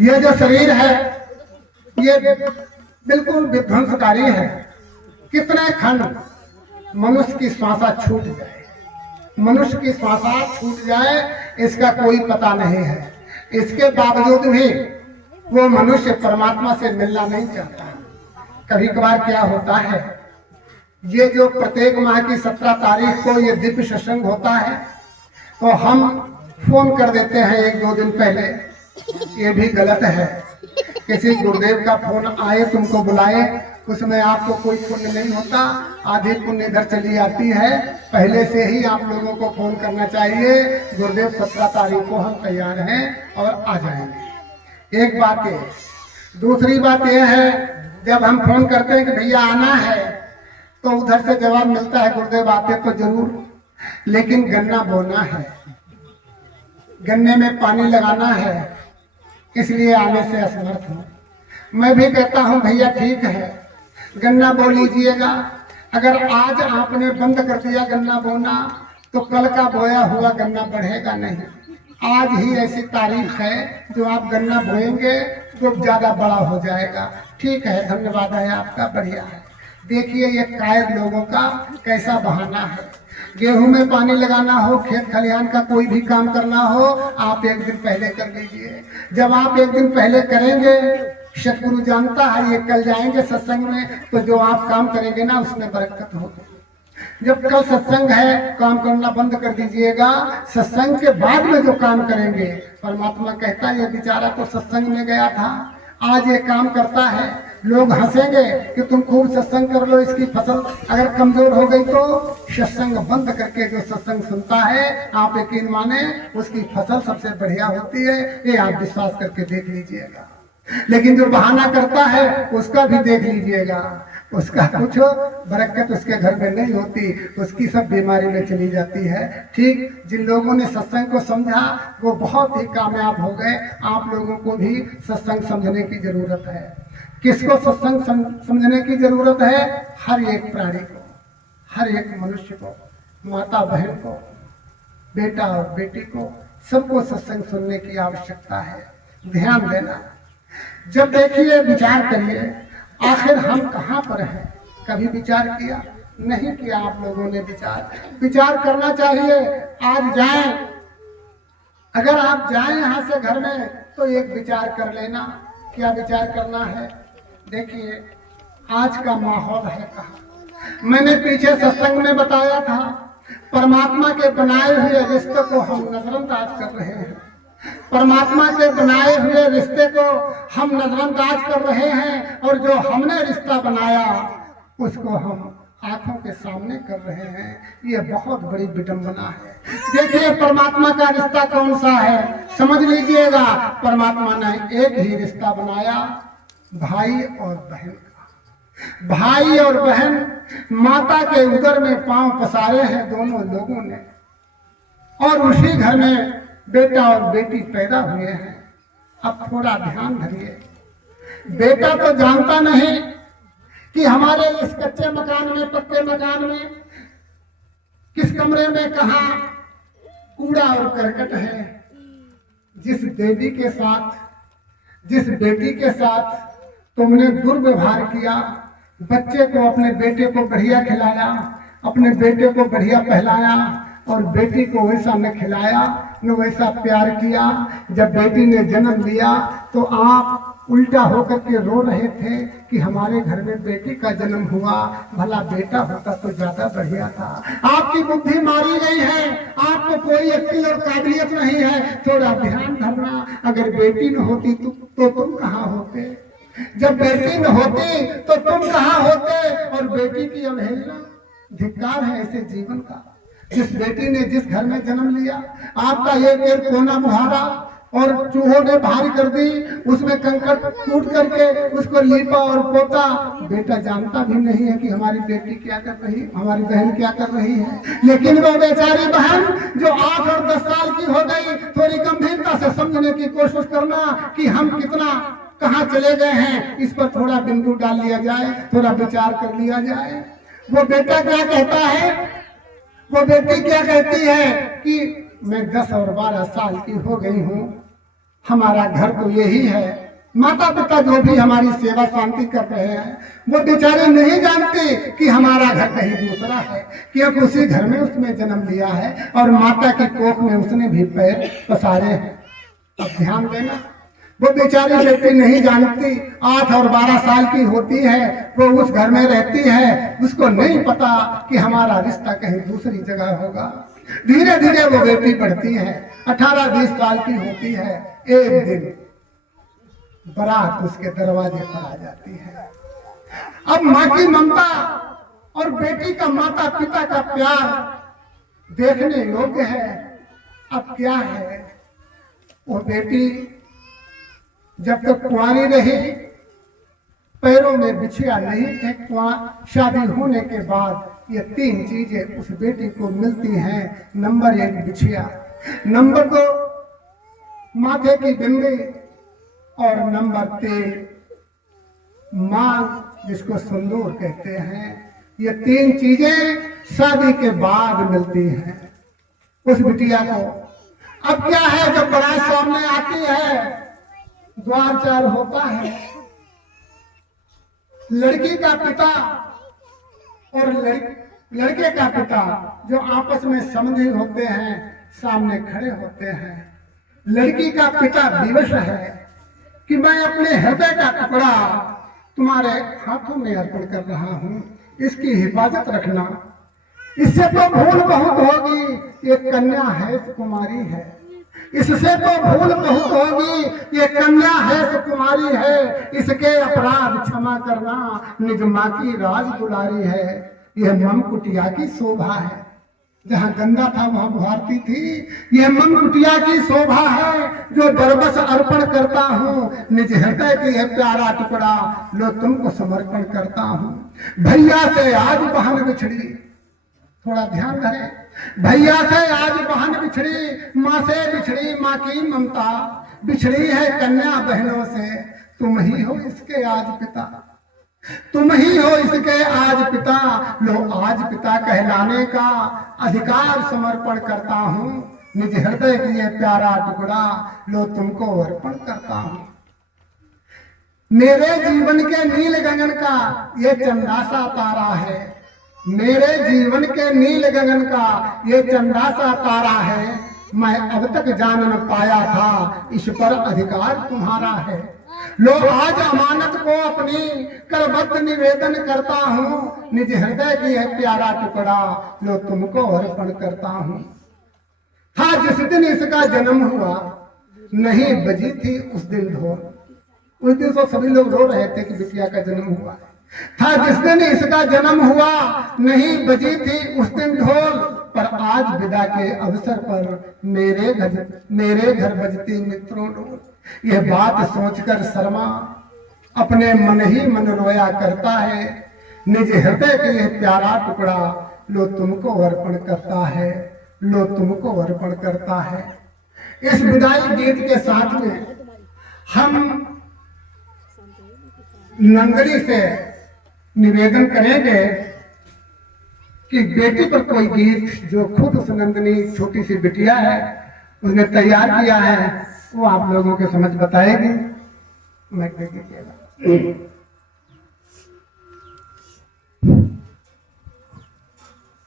ये जो शरीर है ये बिल्कुल विध्वंसकारी है। कितने खंड मनुष्य की श्वासा छूट जाए, मनुष्य की श्वासा छूट जाए इसका कोई पता नहीं है। इसके बावजूद भी वो मनुष्य परमात्मा से मिलना नहीं चाहता। कभी कभार क्या होता है, ये जो प्रत्येक माह की 17 तारीख को ये दिव्य सत्संग होता है तो हम फोन कर देते हैं 1-2 दिन पहले। ये भी गलत है। किसी गुरुदेव का फोन आए, तुमको बुलाए, उसमें आपको कोई पुण्य नहीं होता, आधी पुण्य इधर चली आती है। पहले से ही आप लोगों को फोन करना चाहिए, गुरुदेव 17 तारीख को हम तैयार हैं और आ जाएंगे। एक बात है। दूसरी बात यह है, जब हम फोन करते हैं कि भैया आना है तो उधर से जवाब मिलता है गुरुदेव आते तो जरूर, लेकिन गन्ना बोना है, गन्ने में पानी लगाना है, इसलिए आने से असमर्थ हूँ। मैं भी कहता हूँ भैया ठीक है, गन्ना बो लीजिएगा। अगर आज आपने बंद कर दिया गन्ना बोना तो कल का बोया हुआ गन्ना बढ़ेगा नहीं। आज ही ऐसी तारीख है जो आप गन्ना बोएंगे तो ज्यादा बड़ा हो जाएगा। ठीक है, धन्यवाद है आपका, बढ़िया है। देखिए ये कायर लोगों का कैसा बहाना है। गेहूं में पानी लगाना हो, खेत खलिहान का कोई भी काम करना हो, आप 1 दिन पहले कर लीजिए। जब आप 1 दिन पहले करेंगे, सतगुरु जानता है ये कल जाएंगे सत्संग में, तो जो आप काम करेंगे ना उसमें बरकत होगी। जब कल सत्संग है काम करना बंद कर दीजिएगा, सत्संग के बाद में जो काम करेंगे, परमात्मा कहता है ये बेचारा तो सत्संग में गया था, आज ये काम करता है। लोग हंसेंगे कि तुम खूब सत्संग कर लो, इसकी फसल अगर कमजोर हो गई तो सत्संग बंद करके जो सत्संग सुनता है, आप यकीन माने उसकी फसल सबसे बढ़िया होती है। ये आप विश्वास करके देख लीजिएगा। लेकिन जो बहाना करता है उसका भी देख लीजिएगा, उसका कुछ बरकत उसके घर में नहीं होती, उसकी सब बीमारी में चली जाती है। ठीक जिन लोगों ने सत्संग को समझा वो बहुत ही कामयाब हो गए। आप लोगों को भी सत्संग समझने की जरूरत है। किसको सत्संग समझने की जरूरत है? हर एक प्राणी को, हर एक मनुष्य को, माता बहन को, बेटा और बेटी को, सबको सत्संग सुनने की आवश्यकता है। ध्यान देना। जब देखिए विचार करिए आखिर हम कहाँ पर हैं। कभी विचार किया? नहीं किया आप लोगों ने विचार करना चाहिए। आज जाएं, अगर आप जाएं यहाँ से घर में तो एक विचार कर लेना। क्या विचार करना है? देखिए आज का माहौल है कहाँ। मैंने पीछे सत्संग में बताया था, परमात्मा के बनाए हुए रिश्ते को हम नजरअंदाज कर रहे हैं। परमात्मा के बनाए हुए रिश्ते को हम नजरअंदाज कर रहे हैं और जो हमने रिश्ता बनाया उसको हम आंखों के सामने कर रहे हैं। ये बहुत बड़ी विडंबना है। देखिए परमात्मा का रिश्ता कौन सा है, समझ लीजिएगा। परमात्मा ने एक ही रिश्ता बनाया, भाई और बहन का। भाई और बहन माता के उदर में पांव पसारे हैं दोनों लोगों ने, और उसी घर में बेटा और बेटी पैदा हुए हैं। अब थोड़ा ध्यान धरिए, बेटा तो जानता नहीं कि हमारे इस कच्चे मकान में, पक्के मकान में, किस कमरे में कहा कूड़ा और करकट है। जिस बेटी के साथ, जिस बेटी के साथ तुमने दुर्व्यवहार किया, बच्चे को, अपने बेटे को बढ़िया खिलाया, अपने बेटे को बढ़िया पहलाया और बेटी को वैसा न खिलाया न वैसा प्यार किया। जब बेटी ने जन्म लिया तो आप उल्टा होकर के रो रहे थे कि हमारे घर में बेटी का जन्म हुआ, भला बेटा होता तो ज्यादा बढ़िया था। आपकी बुद्धि मारी गई है, आपको कोई अक्ल और काबिलियत नहीं है। थोड़ा ध्यान धरना। अगर बेटी न होती तो तुम कहाँ होते? जब बेटी न होती तो तुम कहाँ होते? और बेटी की अवहेलना, धिक्कार है ऐसे जीवन का। जिस बेटी ने जिस घर में जन्म लिया, आपका एक एक कोना मुहारा और चूहों ने भारी कर दी, उसमें कंकड़ टूट करके उसको लीपा और पोता। बेटा जानता भी नहीं है कि हमारी बेटी क्या कर रही, हमारी बहन क्या कर रही है। लेकिन वो बेचारी बहन जो 8 और 10 साल की हो गई, थोड़ी गंभीरता से समझने की कोशिश करना कि हम कितना कहाँ चले गए हैं, इस पर थोड़ा बिंदु डाल लिया जाए, थोड़ा विचार कर लिया जाए। वो बेटा क्या कहता है, वो बेटी क्या कहती है कि मैं 10 और 12 साल की हो गई हूँ, हमारा घर तो यही है। माता पिता जो भी हमारी सेवा शांति कर रहे हैं वो बेचारे नहीं जानते कि हमारा घर कहीं दूसरा है, क्योंकि उसी घर में उसने जन्म लिया है और माता की कोख में उसने भी पैर पसारे हैं। अब ध्यान देना, वो बेचारी बेटी नहीं जानती, 8 और 12 साल की होती है, वो उस घर में रहती है, उसको नहीं पता कि हमारा रिश्ता कहीं दूसरी जगह होगा। धीरे धीरे वो बेटी बढ़ती है, 18-20 साल की होती है। एक दिन बारात उसके दरवाजे पर आ जाती है। अब माँ की ममता और बेटी का माता पिता का प्यार देखने योग्य है। अब क्या है, वो बेटी जब तक कुंवारी रही, पैरों में बिछिया नहीं थे, शादी होने के बाद ये 3 चीजें उस बेटी को मिलती हैं। नंबर 1 बिछिया, नंबर 2 माथे की बिंदी और नंबर 3 मांग, जिसको सिंदूर कहते हैं। ये 3 चीजें शादी के बाद मिलती हैं उस बिटिया को। अब क्या है, जब बारात सामने आती है, द्वार चार होता है, लड़की का पिता और लड़के का पिता जो आपस में समझी होते हैं सामने खड़े होते हैं। लड़की का पिता विवश है कि मैं अपने हृदय का टुकड़ा तुम्हारे हाथों में अर्पण कर रहा हूँ, इसकी हिफाजत रखना। इससे तो भूल बहुत होगी, ये कन्या है कुमारी है। इससे तो भूल बहुत होगी, ये कन्या है कुमारी है। इसके अपराध क्षमा करना, निज माँ की राज दुलारी है। यह मम कुटिया की शोभा है। जहाँ गंगा था वहां भारती थी। यह मम कुटिया की शोभा है, जो दरबस अर्पण करता हूँ। निज हृदय की है प्यारा टुकड़ा, लो तुमको समर्पण करता हूँ। भैया से आज बहन बिछड़ी, थोड़ा ध्यान धरे, भैया से आज बहन बिछड़ी, माँ से बिछड़ी माँ की ममता। बिछड़ी है कन्या बहनों से, तुम ही हो इसके आज पिता। तुम ही हो इसके आज पिता, लो आज पिता कहलाने का अधिकार समर्पण करता हूँ। निज हृदय की ये प्यारा टुकड़ा, लो तुमको अर्पण करता हूँ। मेरे जीवन के नील गगन का ये चंदासा तारा है। मेरे जीवन के नील गगन का ये चंदासा तारा है। मैं अब तक जान न पाया था, इस पर अधिकार तुम्हारा है। लो आज अमानत को अपनी करबद्ध निवेदन करता हूँ। निज हृदय की है प्यारा टुकड़ा, लो तुमको अर्पण करता हूँ। था जिस दिन इसका जन्म हुआ, नहीं बजी थी उस दिन ढोल। उस दिन तो सभी लोग रो रहे थे कि बिटिया का जन्म हुआ है। था जिस दिन इसका जन्म हुआ, नहीं बजी थी उस दिन ढोल। पर आज विदा के अवसर पर मेरे घर बजती मित्रों ढोल। यह बात सोचकर शर्मा अपने मन ही मन रोया करता है। निज हृदय के यह प्यारा टुकड़ा, लो तुमको अर्पण करता है, लो तुमको अर्पण करता है। इस विदाई गीत के साथ में हम नंदनी से निवेदन करेंगे कि बेटी पर कोई गीत जो खुद उस नंदनी छोटी सी बिटिया है उसने तैयार किया है, वो आप लोगों के समझ बताएगी। मैं